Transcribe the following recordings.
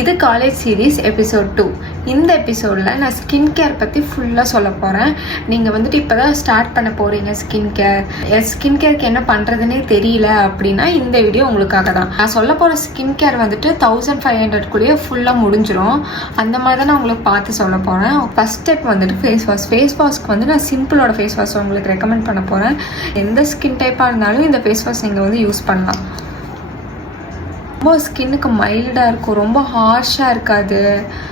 இது college series episode 2. இந்த எபிசோடில் நான் ஸ்கின் கேர் பற்றி ஃபுல்லாக சொல்ல போகிறேன். நீங்கள் வந்துட்டு இப்போ தான் ஸ்டார்ட் பண்ண போகிறீங்க ஸ்கின் கேருக்கு என்ன பண்ணுறதுனே தெரியல அப்படின்னா இந்த வீடியோ உங்களுக்காக தான். நான் சொல்ல போகிற ஸ்கின் கேர் வந்துட்டு 1500 ஃபுல்லாக முடிஞ்சிடும். அந்த மாதிரி தான் நான் உங்களுக்கு பார்த்து சொல்ல போகிறேன். ஃபஸ்ட் ஸ்டெப் வந்துட்டு ஃபேஸ் வாஷ்க்கு வந்து நான் சிம்பிளோட ஃபேஸ் வாஷ் உங்களுக்கு ரெக்கமெண்ட் பண்ண போகிறேன். எந்த ஸ்கின் டைப்பாக இருந்தாலும் இந்த ஃபேஸ் வாஷ் நீங்கள் வந்து யூஸ் பண்ணலாம். ரொம்ப ஸ்கின்னுக்கு மைல்டாக இருக்கும், ரொம்ப ஹார்ஷாக இருக்காது.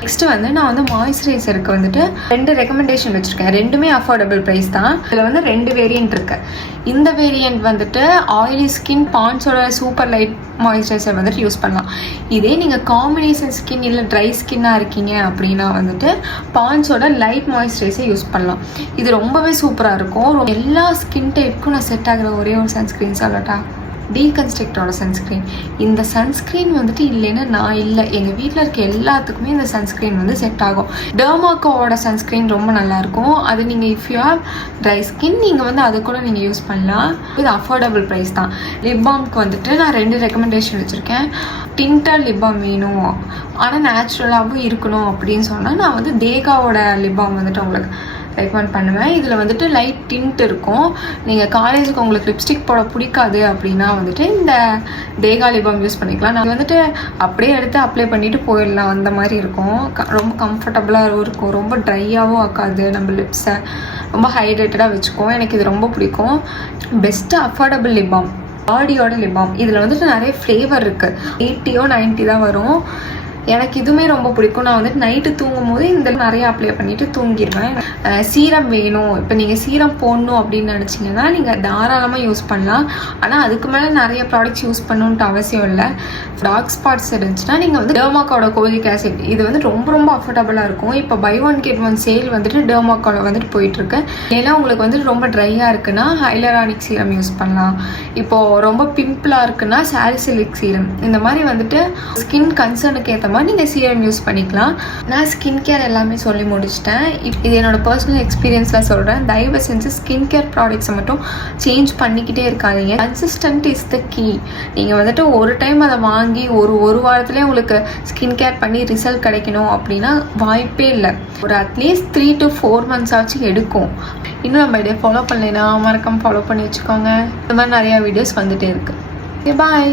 நெக்ஸ்ட்டு வந்து நான் வந்து மாய்ஸ்சரைசருக்கு வந்துட்டு 2 ரெக்கமெண்டேஷன் வச்சுருக்கேன். ரெண்டுமே அஃபோர்டபுள் ப்ரைஸ் தான். இதில் வந்து 2 வேரியண்ட் இருக்குது. இந்த வேரியண்ட் வந்துட்டு ஆயிலி ஸ்கின் பாண்ட்ஸோட சூப்பர் லைட் மாய்ஸ்சரைசர் வந்துட்டு யூஸ் பண்ணலாம். இதே நீங்கள் காம்பினேஷன் ஸ்கின் இல்லை ட்ரை ஸ்கின்னாக இருக்கீங்க அப்படின்னா வந்துட்டு பாண்ட்ஸோட லைட் மாய்ஸ்சரைசர் யூஸ் பண்ணலாம். இது ரொம்பவே சூப்பராக இருக்கும். எல்லா ஸ்கின் டைப்புக்கும் நான் செட் ஆகிற ஒரே ஒரு சன்ஸ்க்ரீன் சொல்லட்டா, டீகன்ஸ்ட்ரக்டோட சன்ஸ்க்ரீன். இந்த சன்ஸ்க்ரீன் வந்துட்டு இல்லைன்னா நான் இல்லை, எங்கள் வீட்டில் இருக்க எல்லாத்துக்குமே இந்த சன்ஸ்க்ரீன் வந்து செட் ஆகும். டெர்மாக்கோவோட சன்ஸ்க்ரீன் ரொம்ப நல்லாயிருக்கும். அது நீங்கள் if you have dry skin நீங்கள் வந்து அதை கூட நீங்கள் யூஸ் பண்ணலாம். இது அஃபோர்டபுள் ப்ரைஸ் தான். லிப் பாம்க்கு வந்துட்டு நான் 2 ரெக்கமெண்டேஷன் வச்சுருக்கேன். டிண்டர் லிப் பாம் வேணும் ஆனால் நேச்சுரலாகவும் இருக்கணும் அப்படின்னு சொன்னால் நான் வந்து தேகாவோட லிப் பாம் வந்துட்டு உங்களுக்கு ரெக்கமெண்ட் பண்ணுவேன். இதில் வந்துட்டு லைட் டிண்ட் இருக்கும். நீங்கள் காலேஜுக்கு உங்களுக்கு லிப்ஸ்டிக் போட பிடிக்காது அப்படின்னா வந்துட்டு இந்த தேகா லிப் பாம் யூஸ் பண்ணிக்கலாம். நான் வந்துட்டு அப்படியே எடுத்து அப்ளை பண்ணிவிட்டு போயிடலாம். அந்த மாதிரி இருக்கும். ரொம்ப கம்ஃபர்டபுளாகவும் இருக்கும். ரொம்ப ட்ரையாகவும் ஆக்காது. நம்ம லிப்ஸை ரொம்ப ஹைட்ரேட்டடாக வச்சுக்குவோம். எனக்கு இது ரொம்ப பிடிக்கும். பெஸ்ட்டு அஃபோர்டபுள் லிப் பாம் பாடியோட லிப் பாம். இதில் வந்துட்டு நிறைய ஃப்ளேவர் இருக்குது. 80 or 90 தான் வரும். எனக்கு இதுவுமே ரொம்ப பிடிக்கும். நான் வந்துட்டு நைட்டு தூங்கும் போது இந்த நிறைய அப்ளை பண்ணிவிட்டு தூங்கிடுவேன். சீரம் வேணும், இப்போ நீங்கள் சீரம் போடணும் அப்படின்னு நினச்சிங்கன்னா நீங்கள் தாராளமாக யூஸ் பண்ணலாம். ஆனால் அதுக்கு மேலே நிறைய ப்ராடக்ட்ஸ் யூஸ் பண்ணணுன்ட்டு அவசியம் இல்லை. டார்க் ஸ்பாட்ஸ் இருந்துச்சுன்னா நீங்கள் வந்து டெர்மாக்கோட கோலிக் ஆசிட் இது வந்து ரொம்ப அஃபோர்டபுளாக இருக்கும். இப்போ பை 1 get 1 சேல் வந்துட்டு டெர்மாக்கோட வந்துட்டு போயிட்டுருக்கு. ஏன்னா உங்களுக்கு வந்துட்டு ரொம்ப ட்ரையாக இருக்குன்னா ஹைலரானிக் சீரம் யூஸ் பண்ணலாம். இப்போது ரொம்ப பிம்பிளாக இருக்குன்னா சாலிசிலிக் சீரம். இந்த மாதிரி வந்துட்டு ஸ்கின் கன்சர்னுக்கு ஏற்ற நீங்கள் சீரம் யூஸ் பண்ணிக்கலாம். நான் ஸ்கின் கேர் எல்லாமே சொல்லி முடிச்சிட்டேன். இது என்னோட பர்சனல் எக்ஸ்பீரியன்ஸில் சொல்கிறேன். தயவு செஞ்சு ஸ்கின் கேர் ப்ராடக்ட்ஸை மட்டும் சேஞ்ச் பண்ணிக்கிட்டே இருக்காதீங்க. Consistent is the key. நீங்கள் வந்துட்டு ஒரு டைம் அதை வாங்கி ஒரு வாரத்துலேயே உங்களுக்கு ஸ்கின் கேர் பண்ணி ரிசல்ட் கிடைக்கணும் அப்படின்னா வாய்ப்பே இல்லை. ஒரு அட்லீஸ்ட் 3 to 4 months ஆச்சு எடுக்கும். இன்னும் நம்ம இதை ஃபாலோ பண்ணலைன்னா மறக்காம ஃபாலோ பண்ணி வச்சுக்கோங்க. இந்த மாதிரி நிறையா வீடியோஸ் வந்துகிட்டே இருக்குது. ஓகே, பாய்.